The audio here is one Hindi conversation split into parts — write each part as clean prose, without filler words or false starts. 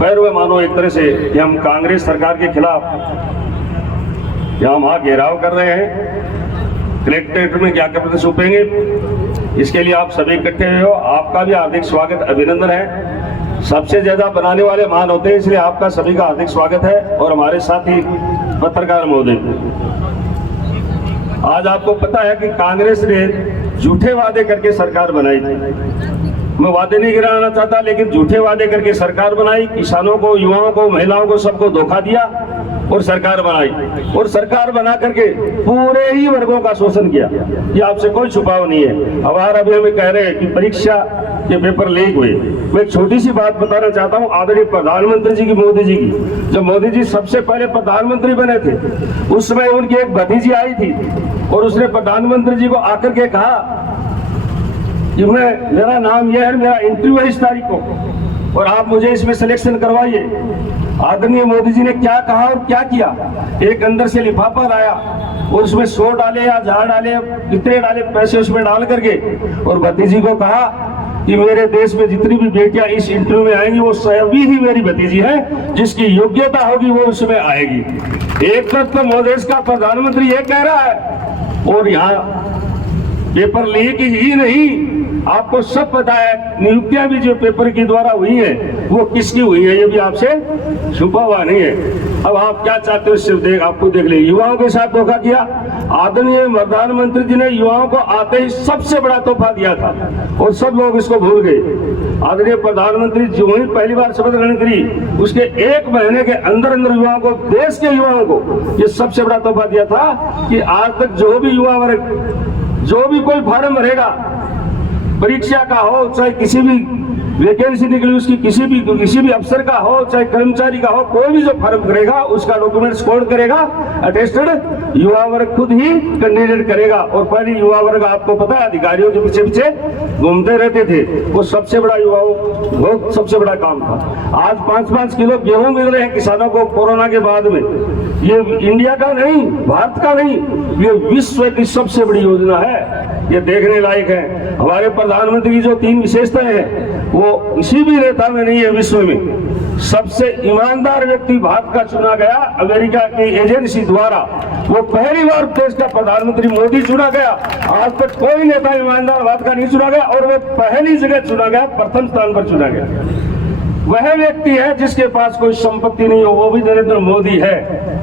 पैर हुए मानो एक तरह से कि हम कांग्रेस सरकार के खिलाफ यहाँ वहाँ घेराव कर रहे हैं, कलेक्ट्रेट में जाकर सौंपेंगे। इसके लिए आप सभी इकट्ठे हुए हो, आपका भी हार्दिक स्वागत अभिनंदन है। सबसे ज्यादा बनाने वाले महान होते हैं, इसलिए आपका सभी का हार्दिक स्वागत है। और हमारे साथी पत्रकार महोदय, आज आपको पता है कि कांग्रेस ने झूठे वादे करके सरकार बनाई थी। मैं वादे नहीं गिराना चाहता, लेकिन झूठे वादे करके सरकार बनाई, किसानों को, युवाओं को, महिलाओं को, सबको धोखा दिया और सरकार बनाई। और सरकार बना करके पूरे ही वर्गों का शोषण किया। ये आपसे कोई छुपाव नहीं है। अब अभी हमें कह रहे हैं कि परीक्षा के पेपर लीक हुए। मैं एक छोटी सी बात बताना चाहता हूँ आदरणीय प्रधानमंत्री जी की, मोदी जी की। जब मोदी जी सबसे पहले प्रधानमंत्री बने थे, उस समय उनकी एक भतीजी आई थी और उसने प्रधानमंत्री जी को आकर के कहा कि मेरा नाम यह है, मेरा इंटरव्यू है इस तारीख को और आप मुझे इसमें सिलेक्शन करवाइए। आदरणीय मोदी जी ने क्या कहा और क्या किया? एक अंदर से लिफाफा लाया और उसमें 100 डाले या 1000 डाले, कितने डाले पैसे उसमें डाल करके, और भतीजी को कहा कि मेरे देश में जितनी भी बेटियां इस इंटरव्यू में आएंगी वो सभी ही मेरी भतीजी है, जिसकी योग्यता होगी वो उसमें आएगी। एक तरफ तो मोदी का प्रधानमंत्री ये कह रहा है और यहाँ पेपर लीक ही नहीं, आपको सब पता है नियुक्तियां भी जो पेपर के द्वारा हुई है वो किसकी हुई है, ये भी आपसे छुपा हुआ नहीं है। अब आप क्या चाहते हो इससे आपको देख ले। युवाओं के साथ धोखा किया। आदरणीय प्रधानमंत्री जी ने युवाओं को आते ही सबसे बड़ा तोहफा दिया था और सब लोग इसको भूल गए। आदरणीय प्रधानमंत्री जो ही पहली बार शपथ ग्रहण करी, उसके 1 महीने के अंदर अंदर युवाओं को, देश के युवाओं को ये सबसे बड़ा तोहफा दिया था कि आज तक जो भी युवा वर्ग, जो भी कोई फार्म भरेगा, परीक्षा का हो, चाहे किसी भी वैकेंसी निकली उसकी, किसी भी अफसर का हो, चाहे कर्मचारी का हो, कोई भी जो फॉर्म करेगा उसका डॉक्यूमेंट्स कोड करेगा, अटेस्टेड युवा वर्ग खुद ही कैंडिडेट करेगा। और पहले युवा वर्ग आपको पता है अधिकारियों के पीछे पीछे घूमते रहते थे, वो सबसे बड़ा युवाओं वो सबसे बड़ा काम था। आज 5-5 किलो गेहूं मिल रहे हैं किसानों को कोरोना के बाद में। ये इंडिया का नहीं, भारत का नहीं, ये विश्व की सबसे बड़ी योजना है। ये देखने लायक है। हमारे प्रधानमंत्री की जो 3 विशेषताएं हैं वो किसी भी नेता में नहीं है विश्व में। सबसे ईमानदार व्यक्ति भारत का चुना गया अमेरिका की एजेंसी द्वारा। वो पहली बार देश का प्रधानमंत्री मोदी चुना गया। आज तक कोई नेता ईमानदार भारत का नहीं चुना गया और वो पहली जगह चुना गया, प्रथम स्थान पर चुना गया। वह व्यक्ति है जिसके पास कोई संपत्ति नहीं हो, वो भी नरेंद्र मोदी है।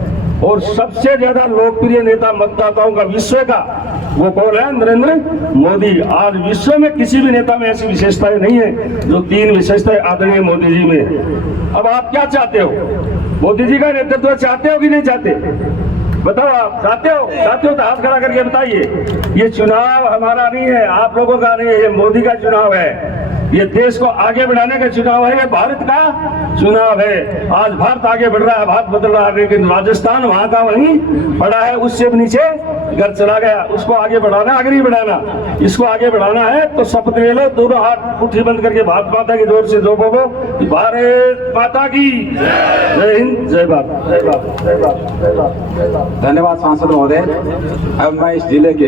और सबसे ज्यादा लोकप्रिय नेता मतदाताओं का विश्व का वो कौन है? नरेंद्र मोदी। आज विश्व में किसी भी नेता में ऐसी विशेषताएं नहीं है जो 3 विशेषताएं आदरणीय मोदी जी में है। अब आप क्या चाहते हो? मोदी जी का नेतृत्व चाहते हो कि नहीं चाहते? बताओ, आप चाहते हो? चाहते हो तो हाथ खड़ा करके बताइए। ये चुनाव हमारा नहीं है, आप लोगों का नहीं है, ये मोदी का चुनाव है। ये देश को आगे बढ़ाने का चुनाव है, ये भारत का चुनाव है। आज भारत आगे बढ़ रहा है, भारत बदल रहा है, लेकिन राजस्थान वहां का वहीं पड़ा है, उससे भी नीचे घर चला गया। उसको आगे बढ़ाना, आगे नहीं बढ़ाना, इसको आगे बढ़ाना है तो शपथ ले लो, दोनों हाथ मुट्ठी बंद करके भारत माता की जोर से जो बोलो, भारत माता की जय हिंद, जय भारत, जय भारत, जय भारत, जय भारत, जय भारत। धन्यवाद सांसद महोदय। अब मैं इस जिले के